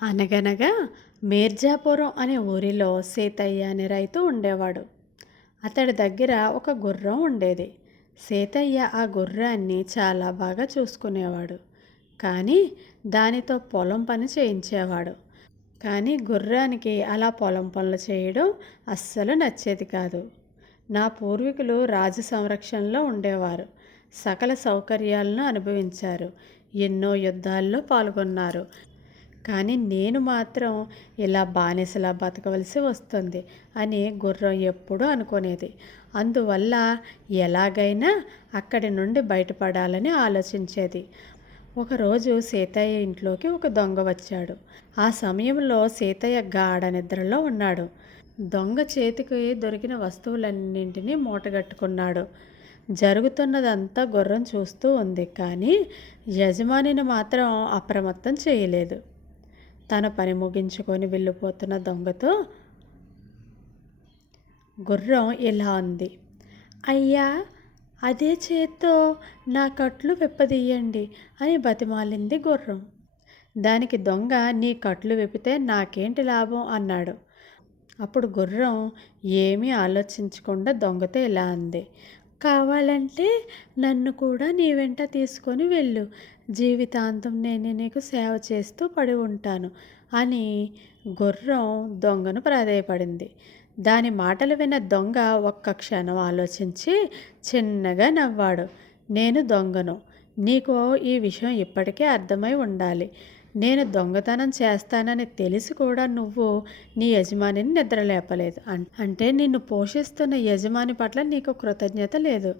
అనగనగా మీర్జాపురం అనే ఊరిలో సీతయ్య అనే రైతు ఉండేవాడు. అతడి దగ్గర ఒక గుర్రం ఉండేది. సీతయ్య ఆ గుర్రాన్ని చాలా బాగా చూసుకునేవాడు. కానీ దానితో పొలం పని చేయించేవాడు. కానీ గుర్రానికి అలా పొలం పనులు చేయడం అస్సలు నచ్చేది కాదు. నా పూర్వీకులు రాజు సంరక్షణలో ఉండేవారు. సకల సౌకర్యాలను అనుభవించారు. ఎన్నో యుద్ధాల్లో పాల్గొన్నారు. కానీ నేను మాత్రం ఇలా బానిసలా బతకవలసి వస్తుంది అని గుర్రం ఎప్పుడూ అనుకునేది. అందువల్ల ఎలాగైనా అక్కడి నుండి బయటపడాలని ఆలోచించేది. ఒకరోజు సీతయ్య ఇంట్లోకి ఒక దొంగ వచ్చాడు. ఆ సమయంలో సీతయ్య గాఢ నిద్రలో ఉన్నాడు. దొంగ చేతికి దొరికిన వస్తువులన్నింటినీ మూటగట్టుకున్నాడు. జరుగుతున్నదంతా గుర్రం చూస్తూ ఉంది, కానీ యజమానిని మాత్రం అప్రమత్తం చేయలేదు. తన పని ముగించుకొని వెళ్ళిపోతున్న దొంగతో గుర్రం ఇలా అంది: అయ్యా, అదే చేత్తో నా కట్లు విప్పదీయండి అని బతిమాలింది గుర్రం. దానికి దొంగ, నీ కట్లు విప్పితే నాకేంటి లాభం అన్నాడు. అప్పుడు గుర్రం ఏమీ ఆలోచించకుండా దొంగతో ఇలా అంది: కావాలంటే నన్ను కూడా నీ వెంట తీసుకొని వెళ్ళు. జీవితాంతం నేను నీకు సేవ చేస్తూ పడి ఉంటాను అని గుర్రం దొంగను ప్రాధేయపడింది. దాని మాటలు విన్న దొంగ ఒక్క క్షణం ఆలోచించి చిన్నగా నవ్వాడు. నేను దొంగను. నీకు ఈ విషయం ఇప్పటికే అర్థమై ఉండాలి. నేను దొంగతనం చేస్తానని తెలిసి కూడా నువ్వు నీ యజమానిని నిద్రలేపలేదు. అంటే నిన్ను పోషిస్తున్న యజమాని పట్ల నీకు కృతజ్ఞత లేదు.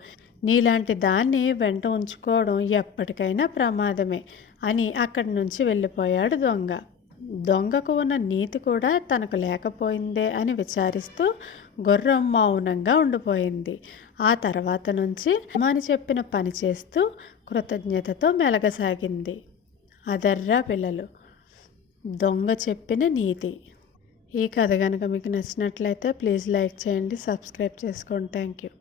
నీలాంటి దాన్ని వెంట ఉంచుకోవడం ఎప్పటికైనా ప్రమాదమే అని అక్కడి నుంచి వెళ్ళిపోయాడు దొంగ. దొంగకు ఉన్న నీతి కూడా తనకు లేకపోయిందే అని విచారిస్తూ గుర్రం మౌనంగా ఉండిపోయింది. ఆ తర్వాత నుంచి యజమాని చెప్పిన పని చేస్తూ కృతజ్ఞతతో మెలగసాగింది. అదర్రా పిల్లలు, దొంగ చెప్పిన నీతి. ఈ కథ కనుక మీకు నచ్చినట్లయితే ప్లీజ్ లైక్ చేయండి, సబ్స్క్రైబ్ చేసుకోండి. Thank you.